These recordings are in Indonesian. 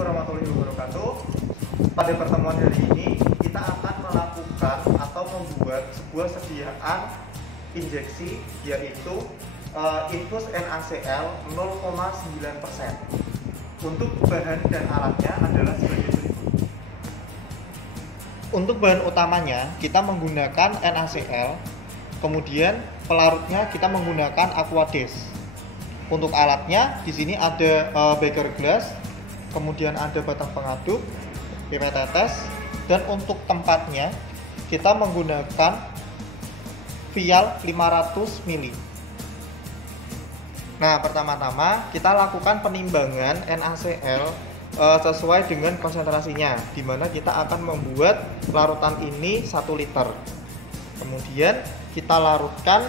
warahmatullahi wabarakatuh. Pada pertemuan hari ini kita akan melakukan atau membuat sebuah sediaan injeksi, yaitu infus NaCl 0,9%. Untuk bahan dan alatnya adalah sebagai berikut. Untuk bahan utamanya kita menggunakan NaCl, kemudian pelarutnya kita menggunakan Aquades. Untuk alatnya di sini ada beaker glass, kemudian ada batang pengaduk, pipet tetes, dan untuk tempatnya kita menggunakan vial 500 ml. Nah, pertama-tama kita lakukan penimbangan NaCl sesuai dengan konsentrasinya, di mana kita akan membuat larutan ini 1 liter. Kemudian kita larutkan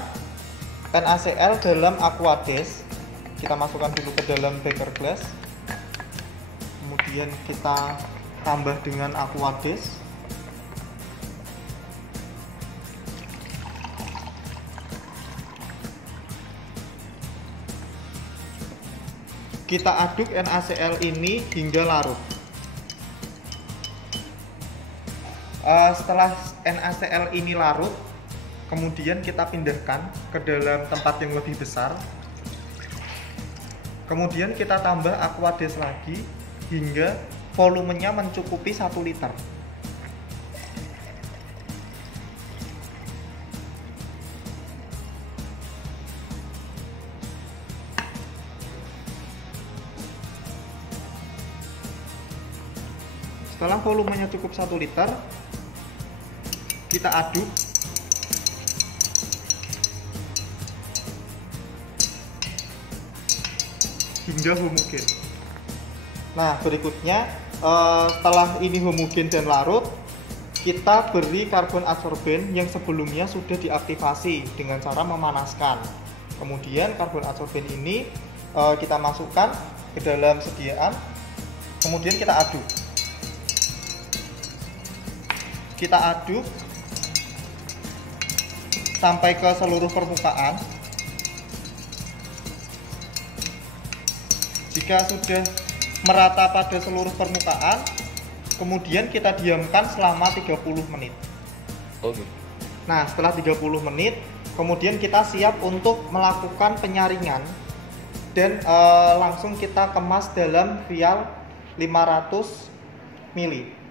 NaCl dalam Aquades. Kita masukkan dulu ke dalam beaker glass, kemudian kita tambah dengan Aquades. Kita aduk NaCl ini hingga larut. Setelah NaCl ini larut, kemudian kita pindahkan ke dalam tempat yang lebih besar. Kemudian kita tambah Aquades lagi hingga volumenya mencukupi 1 liter. Setelah volumenya cukup 1 liter, kita aduk. Hingga homogen. Nah, berikutnya setelah ini homogen dan larut, kita beri karbon adsorben yang sebelumnya sudah diaktifasi dengan cara memanaskan. Kemudian karbon adsorben ini kita masukkan ke dalam sediaan, kemudian kita aduk. Kita aduk sampai ke seluruh permukaan. Jika sudah merata pada seluruh permukaan, kemudian kita diamkan selama 30 menit. Oke. Nah, setelah 30 menit, kemudian kita siap untuk melakukan penyaringan dan langsung kita kemas dalam vial 500 ml.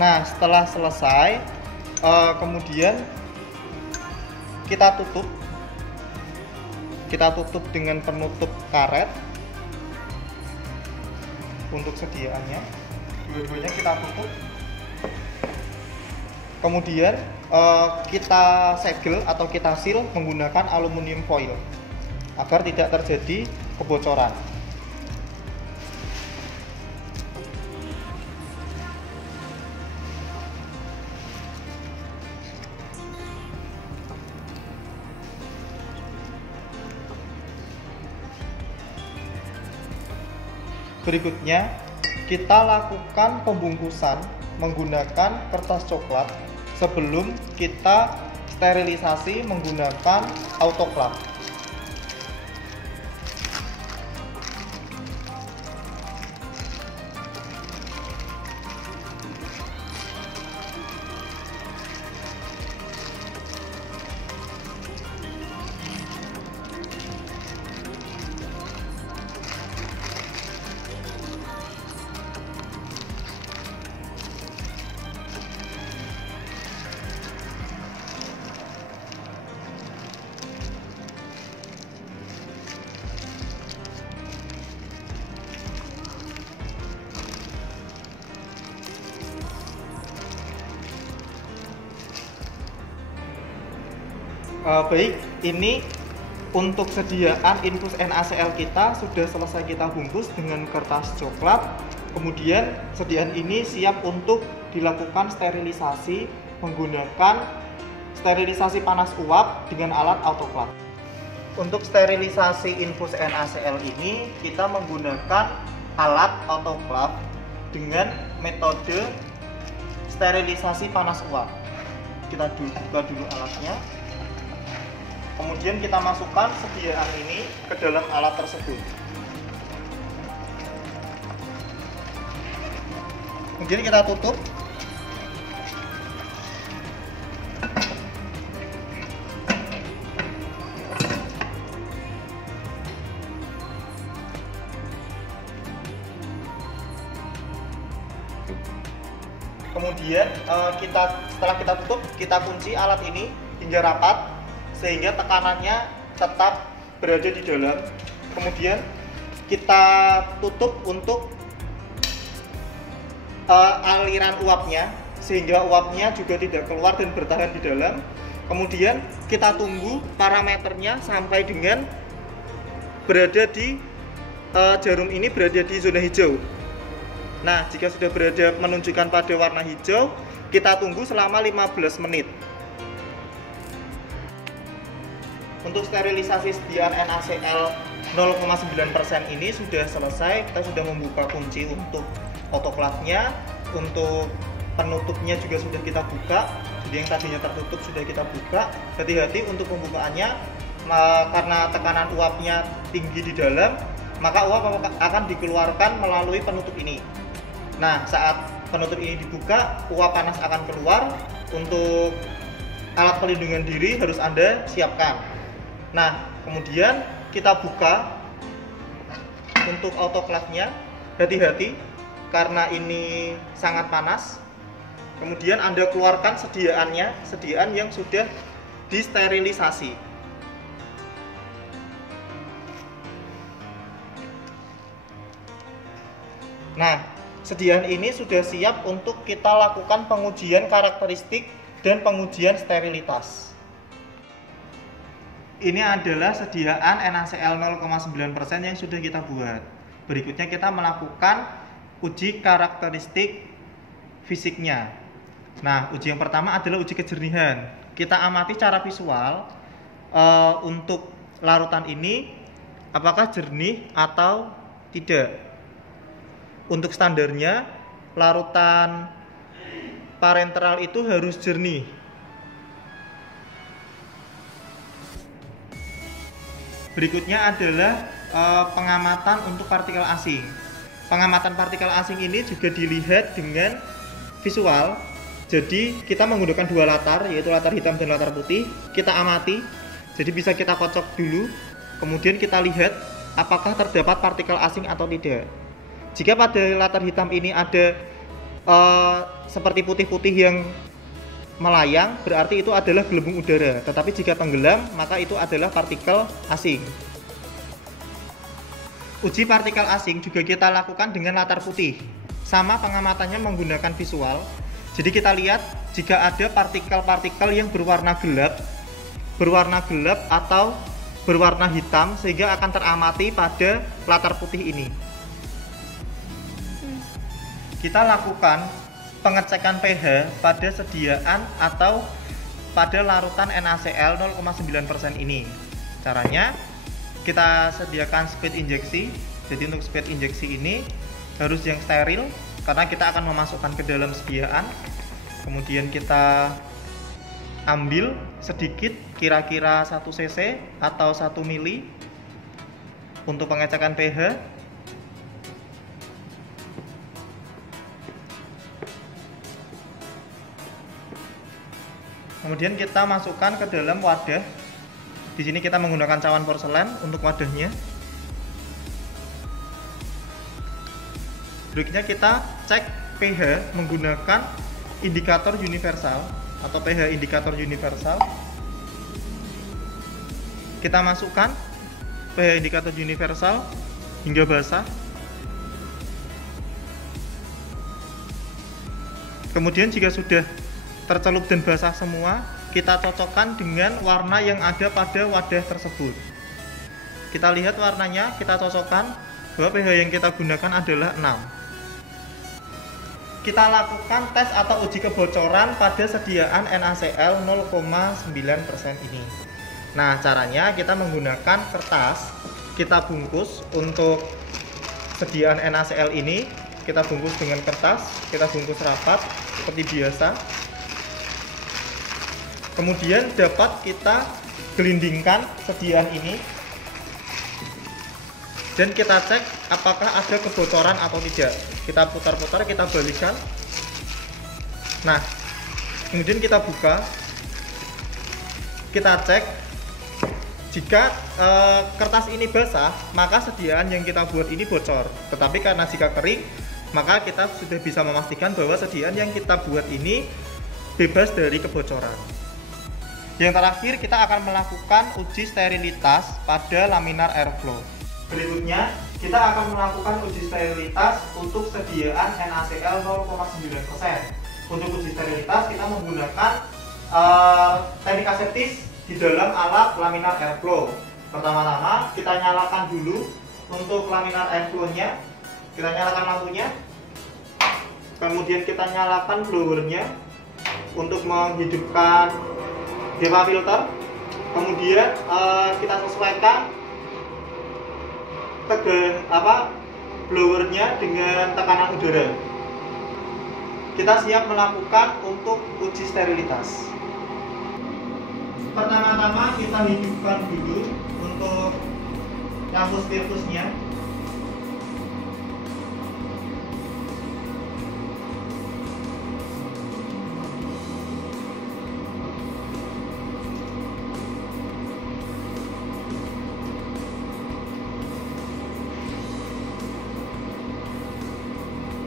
Nah, setelah selesai, kemudian kita tutup. Kita tutup dengan penutup karet untuk sediaannya. Dua-duanya kita tutup. Kemudian kita segel atau kita seal menggunakan aluminium foil agar tidak terjadi kebocoran. Berikutnya, kita lakukan pembungkusan menggunakan kertas coklat sebelum kita sterilisasi menggunakan autoclave. Baik, ini untuk sediaan infus NaCl kita sudah selesai kita bungkus dengan kertas coklat. Kemudian sediaan ini siap untuk dilakukan sterilisasi menggunakan sterilisasi panas uap dengan alat autoclave. Untuk sterilisasi infus NaCl ini kita menggunakan alat autoclave dengan metode sterilisasi panas uap. Kita buka dulu alatnya. Kemudian kita masukkan sediaan ini ke dalam alat tersebut. Kemudian kita tutup. Kemudian setelah kita tutup, kita kunci alat ini hingga rapat sehingga tekanannya tetap berada di dalam. Kemudian kita tutup untuk aliran uapnya sehingga uapnya juga tidak keluar dan bertahan di dalam. Kemudian kita tunggu parameternya sampai dengan berada di jarum ini berada di zona hijau. Nah, jika sudah berada menunjukkan pada warna hijau, kita tunggu selama 15 menit. Untuk sterilisasi sediaan NaCl 0,9% ini sudah selesai. Kita sudah membuka kunci untuk autoclave-nya, untuk penutupnya juga sudah kita buka. Jadi yang tadinya tertutup sudah kita buka. Hati-hati untuk pembukaannya, karena tekanan uapnya tinggi di dalam, maka uap akan dikeluarkan melalui penutup ini. Nah, saat penutup ini dibuka, uap panas akan keluar. Untuk alat pelindungan diri harus Anda siapkan. Nah, kemudian kita buka untuk autoclave-nya. Hati-hati karena ini sangat panas. Kemudian Anda keluarkan sediaan yang sudah disterilisasi. Nah, sediaan ini sudah siap untuk kita lakukan pengujian karakteristik dan pengujian sterilitas. Ini adalah sediaan NaCl 0,9% yang sudah kita buat. Berikutnya kita melakukan uji karakteristik fisiknya. Nah, uji yang pertama adalah uji kejernihan. Kita amati secara visual untuk larutan ini apakah jernih atau tidak. Untuk standarnya, larutan parenteral itu harus jernih. Berikutnya adalah pengamatan untuk partikel asing. Pengamatan partikel asing ini juga dilihat dengan visual. Jadi kita menggunakan dua latar, yaitu latar hitam dan latar putih. Kita amati, jadi bisa kita kocok dulu. Kemudian kita lihat apakah terdapat partikel asing atau tidak. Jika pada latar hitam ini ada seperti putih-putih yang melayang, berarti itu adalah gelembung udara. Tetapi jika tenggelam, maka itu adalah partikel asing. Uji partikel asing juga kita lakukan dengan latar putih. Sama pengamatannya menggunakan visual. Jadi kita lihat jika ada partikel-partikel yang berwarna gelap atau berwarna hitam, sehingga akan teramati pada latar putih ini. Kita lakukan pengecekan pH pada sediaan atau pada larutan NaCl 0,9% ini. Caranya kita sediakan speed injeksi. Jadi untuk speed injeksi ini harus yang steril karena kita akan memasukkan ke dalam sediaan. Kemudian kita ambil sedikit, kira-kira 1 cc atau 1 mili untuk pengecekan pH. Kemudian kita masukkan ke dalam wadah. Di sini kita menggunakan cawan porselen untuk wadahnya. Berikutnya kita cek pH menggunakan indikator universal atau pH indikator universal. Kita masukkan pH indikator universal hingga basah. Kemudian jika sudah tercelup dan basah semua, kita cocokkan dengan warna yang ada pada wadah tersebut. Kita lihat warnanya, kita cocokkan bahwa pH yang kita gunakan adalah 6. Kita lakukan tes atau uji kebocoran pada sediaan NaCl 0,9% ini. Nah, caranya kita menggunakan kertas, kita bungkus untuk sediaan NaCl ini, kita bungkus dengan kertas, kita bungkus rapat seperti biasa. Kemudian dapat kita gelindingkan sediaan ini dan kita cek apakah ada kebocoran atau tidak. Kita putar-putar, kita balikkan. Nah, kemudian kita buka, kita cek. Jika kertas ini basah, maka sediaan yang kita buat ini bocor. Tetapi karena jika kering, maka kita sudah bisa memastikan bahwa sediaan yang kita buat ini bebas dari kebocoran. Yang terakhir, kita akan melakukan uji sterilitas pada laminar airflow. Berikutnya, kita akan melakukan uji sterilitas untuk sediaan NaCl 0,9%. Untuk uji sterilitas, kita menggunakan teknik aseptis di dalam alat laminar airflow. Pertama-tama kita nyalakan dulu untuk laminar airflow-nya. Kita nyalakan lampunya. Kemudian kita nyalakan blowernya untuk menghidupkan HEPA filter. Kemudian kita sesuaikan blowernya dengan tekanan udara. Kita siap melakukan untuk uji sterilitas. Pertama-tama kita hidupkan dulu untuk lampu stirtusnya.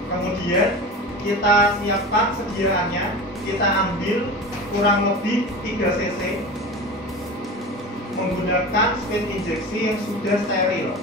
Kemudian kita siapkan sediaannya, kita ambil kurang lebih 3 cc menggunakan speed injeksi yang sudah steril.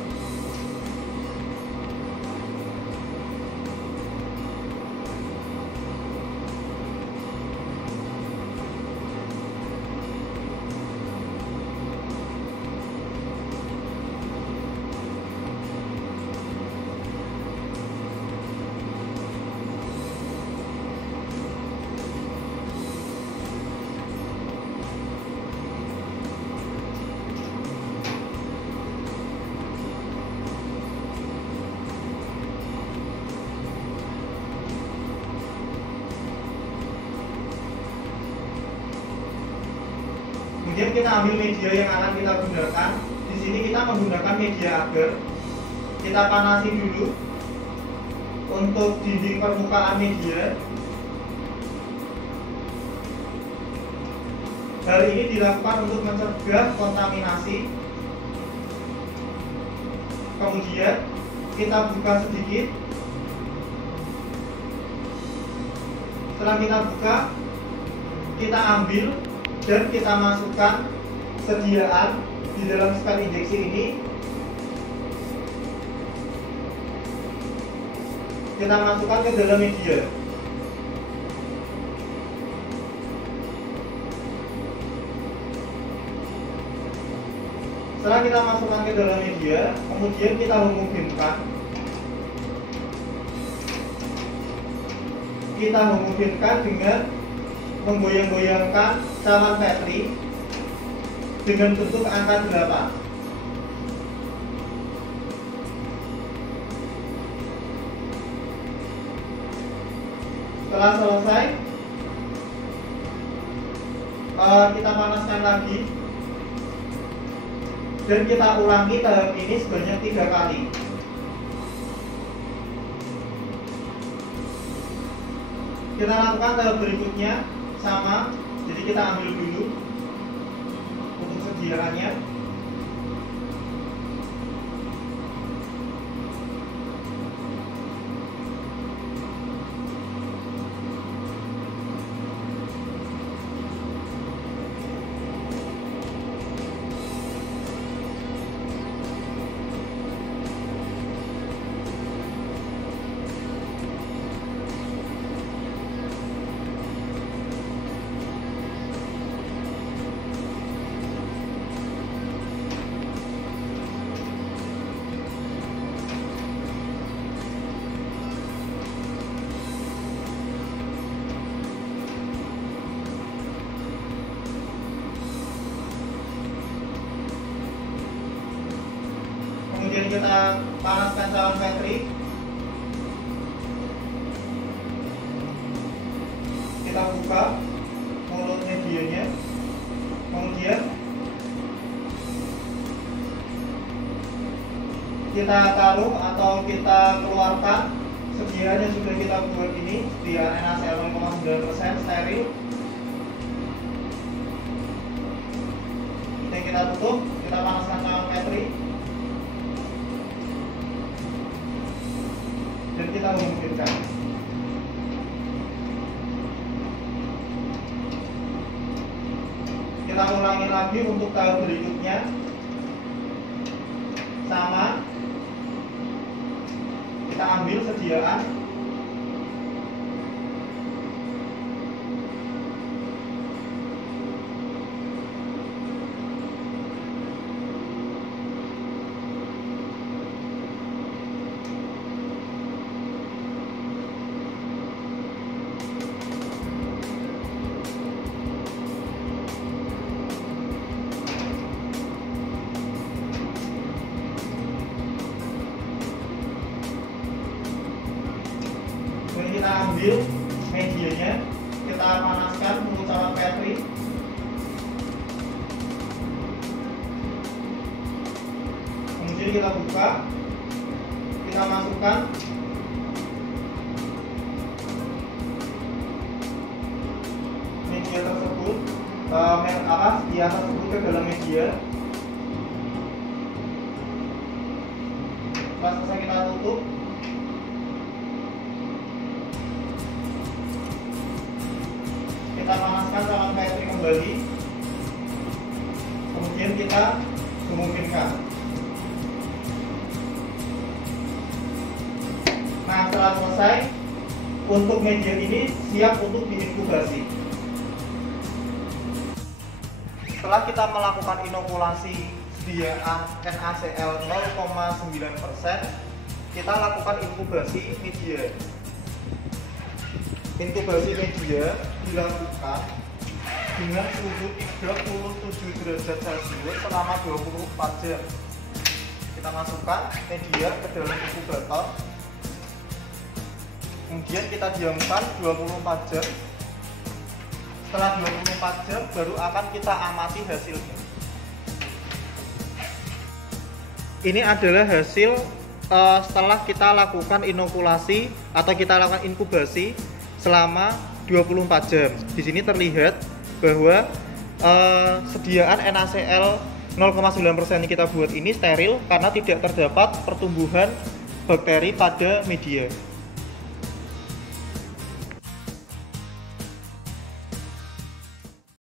Kemudian kita ambil media yang akan kita gunakan. Di sini kita menggunakan media agar. Kita panasi dulu untuk dinding permukaan media. Hal ini dilakukan untuk mencegah kontaminasi. Kemudian kita buka sedikit. Setelah kita buka, kita ambil dan kita masukkan sediaan di dalam speed injeksi ini. Kita masukkan ke dalam media. Setelah kita masukkan ke dalam media, kemudian kita homogenikan. Kita homogenikan dengan menggoyang-goyangkan cawan Petri dengan bentuk angka 8. Setelah selesai, kita panaskan lagi dan kita ulangi tahap ini sebanyak 3 kali. Kita lakukan tahap berikutnya sama, jadi kita ambil dulu untuk sediaannya. kita panaskan cawan Petri. Kita buka mulut medianya. Kemudian kita taruh atau kita keluarkan sediaan yang sudah kita buat ini, sediaan NaCl 0,9% steril. Ini kita tutup, kita panaskan cawan Petri dan kita memungkinkan. Kita ulangi lagi untuk tahap berikutnya. Sama, kita ambil sediaan, kita ambil medianya, kita panaskan mulut cawan Petri. Kemudian kita buka, kita masukkan media tersebut, dia tersebut ke dalam media. Setelah selesai kita tutup. Kita panaskan cawan Petri kembali, kemudian kita memungkinkan. Nah, setelah selesai, untuk media ini siap untuk diinkubasi. Setelah kita melakukan inokulasi sediaan NaCl 0,9%, kita lakukan inkubasi media. Inkubasi media dilakukan dengan suhu 37 derajat Celcius selama 24 jam. Kita masukkan media ke dalam inkubator. Kemudian kita diamkan 24 jam. Setelah 24 jam baru akan kita amati hasilnya. Ini adalah hasil setelah kita lakukan inokulasi atau kita lakukan inkubasi selama 24 jam. Di sini terlihat bahwa sediaan NaCl 0,9% yang kita buat ini steril karena tidak terdapat pertumbuhan bakteri pada media.